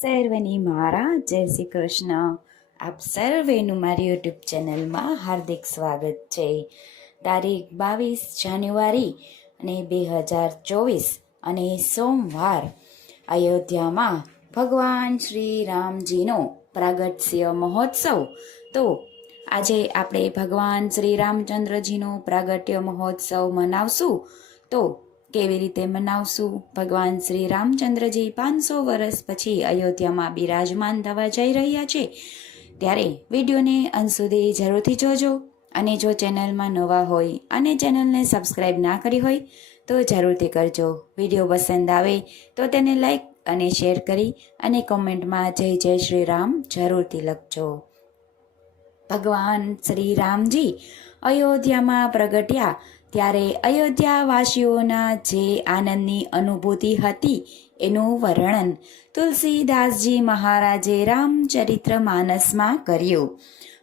સર્વને મારા જય શ્રી કૃષ્ણ. આપ સર્વેનું મારી યુટ્યુબ ચેનલમાં હાર્દિક સ્વાગત છે. તારીખ 22 જાન્યુઆરી અને 2024 અને સોમવાર અયોધ્યામાં ભગવાન શ્રી રામજીનો પ્રાગટ્ય મહોત્સવ. તો આજે આપણે ભગવાન શ્રી રામચંદ્રજીનો પ્રાગટ્ય મહોત્સવ મનાવશું. તો કેવી રીતે મનાવશું? ભગવાન શ્રી રામચંદ્રજી 500 વર્ષ પછી અયોધ્યામાં બિરાજમાન થવા જઈ રહ્યા છે, ત્યારે વિડીયોને અંત સુધી જરૂરથી જોજો. અને જો ચેનલમાં નવા હોય અને ચેનલને સબસ્ક્રાઈબ ના કરી હોય તો જરૂરથી કરજો. વિડીયો પસંદ આવે તો તેને લાઈક અને શેર કરી અને કોમેન્ટમાં જય જય શ્રી રામ જરૂરથી લખજો. ભગવાન શ્રી રામજી અયોધ્યામાં પ્રગટ્યા ત્યારે અયોધ્યાવાસીઓના જે આનંદની અનુભૂતિ હતી એનું વર્ણન તુલસીદાસજી મહારાજે રામચરિત્ર માનસમાં કર્યું.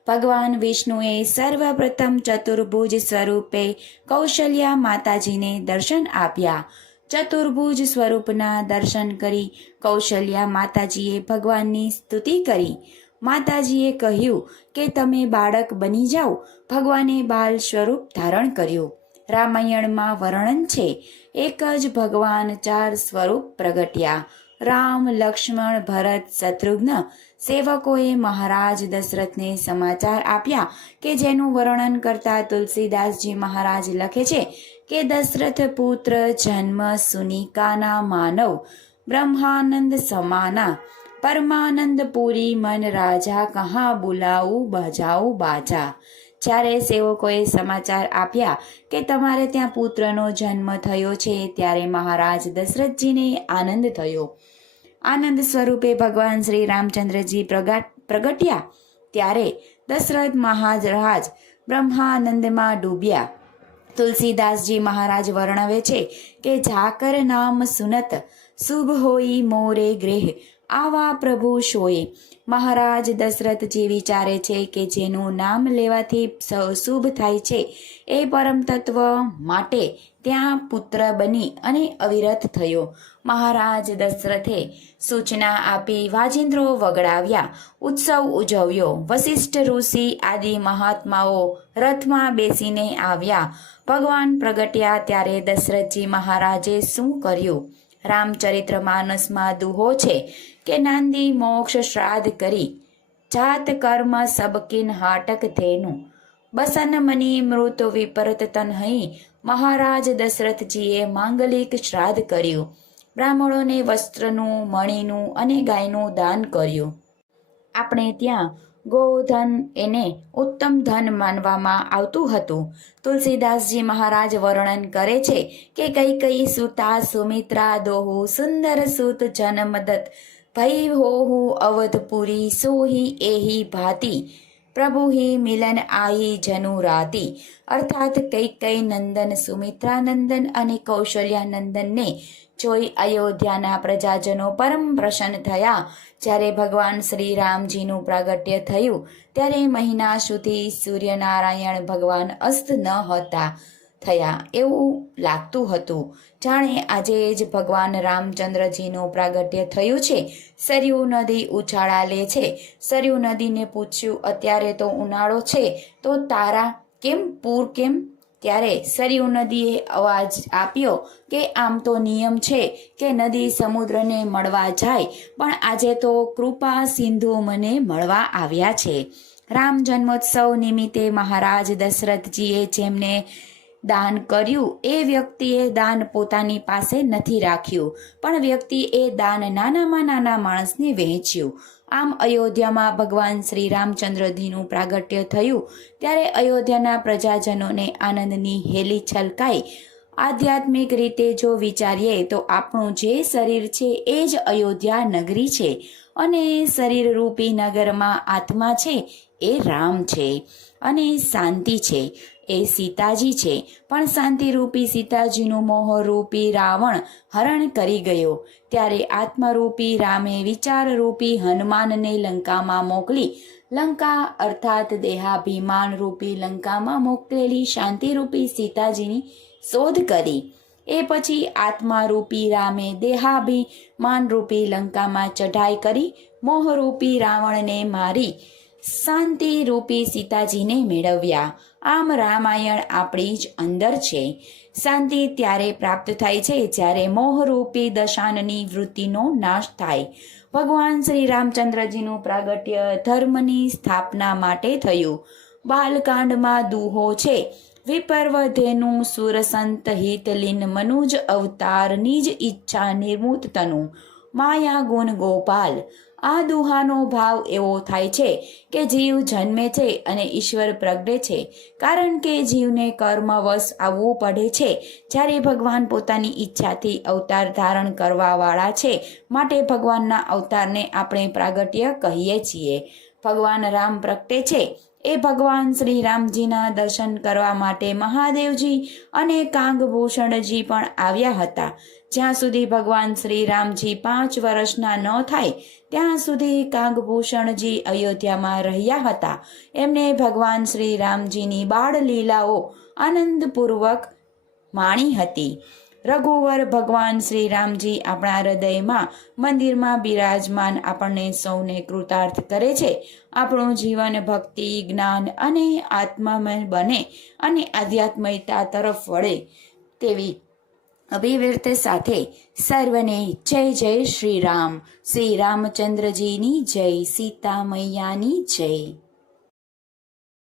ભગવાન વિષ્ણુએ સર્વપ્રથમ ચતુર્ભુજ સ્વરૂપે કૌશલ્યા માતાજીને દર્શન આપ્યા. ચતુર્ભુજ સ્વરૂપના દર્શન કરી કૌશલ્યા માતાજીએ ભગવાનની સ્તુતિ કરી. માતાજીએ કહ્યું કે તમે બાળક બની જાઓ. ભગવાને બાલ સ્વરૂપ ધારણ કર્યું. રામાયણમાં વર્ણન છે, એક જ ભગવાન 4 સ્વરૂપ પ્રગટ્યા. રામ, લક્ષ્મણ, ભરત, શત્રુઘ્ન સેવકોએ મહારાજ દશરથને સમાચાર આપ્યા કે જેનું વર્ણન કરતા તુલસીદાસજી મહારાજ લખે છે કે દશરથ પુત્ર જન્મ સુનિકાના માનવ બ્રહ્માનંદ સમાના પરમાનંદ પુરી મન રાજા કહા બુલાવું બજાવું બાજા. જ્યારે સેવકોએ સમાચાર આપ્યા કે તમારે ત્યાં પુત્રનો જન્મ થયો છે, ત્યારે મહારાજ દશરથજીને આનંદ થયો. આનંદ સ્વરૂપે ભગવાન શ્રી રામચંદ્રજી પ્રગટ્યા ત્યારે દશરથ મહારાજ બ્રહ્માનંદમાં ડૂબ્યા. તુલસીદાસજી મહારાજ વર્ણવે છે કે જાકર નામ સુનત શુભ હોઈ મોરે ગ્રહ આવા પ્રભુ શોએ. મહારાજ દશરથજી વિચારે છે કે જેનું નામ લેવાથી શુભ થાય છે એ પરમ તત્વ માટે ત્યાં પુત્ર બની અને અવિરત થયો. મહારાજ દશરથે સૂચના આપી વાજિંદ્રો વગડાવ્યા, ઉત્સવ ઉજવ્યો. વશિષ્ઠ ઋષિ આદિ મહાત્માઓ રથમાં બેસીને આવ્યા. ભગવાન પ્રગટ્યા ત્યારે દશરથજી મહારાજે શું કર્યું? રામચરિત્ર માનસમાં દુહો છે કે નાંદી મોક્ષ શ્રાદ્ધ કરી જાત કર્મ સબકિન હાટક ધેનું બસન મની મૃત વિપરત તનહી. મહારાજ દશરથજીએ માંગલિક શ્રાદ્ધ કર્યું. બ્રાહ્મણોને વસ્ત્રનું, મણીનું અને ગાયનું દાન કર્યું. આપણે ત્યાં ગોધન એને ઉત્તમ ધન માનવામાં આવતું હતું. તુલસીદાસજી મહારાજ વર્ણન કરે છે કે કૈકેયી સુતા સુમિત્રા દોહુ સુંદર સુત જનમદત ભઈ હોહુ અવધપુરી સોહી એહી ભાતી પ્રભુહી મિલન આઈ જનુ રાતી. અર્થાત કૈકેયી નંદન, સુમિત્રા નંદન અને કૌશલ્યા નંદનને જોઈ અયોધ્યાના પ્રજાજનો પરમ પ્રસન્ન થયા. જ્યારે ભગવાન શ્રી રામજીનું પ્રાગટ્ય થયું ત્યારે મહિના સુધી સૂર્યનારાયણ ભગવાન અસ્ત ન હતા થયા એવું લાગતું હતું, જાણે આજે જ ભગવાન રામચંદ્રજીનું પ્રાગટ્ય થયું છે. સરયુ નદી ઉછાળા લે છે. સરયુ નદીને પૂછ્યું, અત્યારે તો ઉનાળો છે તો તારા કેમ પૂર કેમ? ત્યારે સરયુ નદીએ અવાજ આપ્યો કે આમ તો નિયમ છે કે નદી સમુદ્રને મળવા જાય, પણ આજે તો કૃપા સિંધુ મને મળવા આવ્યા છે. રામ જન્મોત્સવ નિમિત્તે મહારાજ દશરથજીએ જેમને દાન કર્યું એ વ્યક્તિએ દાન પોતાની પાસે નથી રાખ્યું, પણ વ્યક્તિએ દાન નાનામાં નાના માણસને વહેંચ્યું. આમ અયોધ્યામાં ભગવાન શ્રી રામચંદ્રજીનું પ્રાગટ્ય થયું ત્યારે અયોધ્યાના પ્રજાજનોને આનંદની હેલી છલકાઈ. આધ્યાત્મિક રીતે જો વિચારીએ તો આપણું જે શરીર છે એ જ અયોધ્યા નગરી છે, અને શરીર રૂપી નગરમાં આત્મા છે એ રામ છે, અને શાંતિ છે એ સીતાજી છે. પણ શાંતિરૂપી સીતાજીનું મોહરૂપી રાવણ હરણ કરી ગયો. ત્યારે આત્મરૂપી રામે વિચારરૂપી હનુમાનને લંકામાં મોકલી. લંકા અર્થાત દેહાભિમાન રૂપી લંકામાં મોકલેલી શાંતિરૂપી સીતાજીની શોધ કરી. એ પછી આત્મારૂપી રામે દેહાભિમાનરૂપી લંકામાં ચઢાઈ કરી મોહરૂપી રાવણને મારી શાંતિરૂપી સીતાજીને મેળવ્યા. આમ રામાયણ આપણી જ અંદર છે. શાંતિ ત્યારે પ્રાપ્ત થાય છે જ્યારે મોહરૂપી દશાનની વૃત્તિનો નાશ થાય. ભગવાન શ્રી રામચંદ્રજીનું પ્રાગટ્ય ધર્મની સ્થાપના માટે થયું. બાલકાંડમાં દુહો છે, વિપર્વધેનું સુરસંત હિતલીન મનુજ અવતાર નિજ ઈચ્છા નિર્મૂત તનુ માયા ગુણ ગોપાલ. આ દુહાનો ભાવ એવો થાય છે કે જીવ જન્મે છે અને ઈશ્વર પ્રગટે છે, કારણ કે જીવને કર્મવશ આવવું પડે છે, જ્યારે ભગવાન પોતાની ઈચ્છાથી અવતાર ધારણ કરવાવાળા છે. માટે ભગવાનના અવતારને આપણે પ્રાગટ્ય કહીએ છીએ. ભગવાન રામ પ્રગટે છે એ ભગવાન શ્રી રામજીના દર્શન કરવા માટે મહાદેવજી અને કાંગભૂષણજી પણ આવ્યા હતા. જ્યાં સુધી ભગવાન શ્રી રામજી 5 વર્ષના ન થાય ત્યાં સુધી કાંગભૂષણજી અયોધ્યામાં રહ્યા હતા. એમને ભગવાન શ્રી રામજીની બાળ લીલાઓ આનંદપૂર્વક માણી હતી. રઘુવર ભગવાન શ્રી રામજી આપણા હૃદયમાં મંદિરમાં બિરાજમાન આપણને સૌને કૃતાર્થ કરે છે. આપણું જીવન ભક્તિ, જ્ઞાન અને આત્મામય બને અને આધ્યાત્મિકતા તરફ વળે તેવી અભિવ્યક્તિ સાથે સર્વને જય જય શ્રી રામ. શ્રી રામચંદ્રજીની જય. સીતા મૈયાની જય.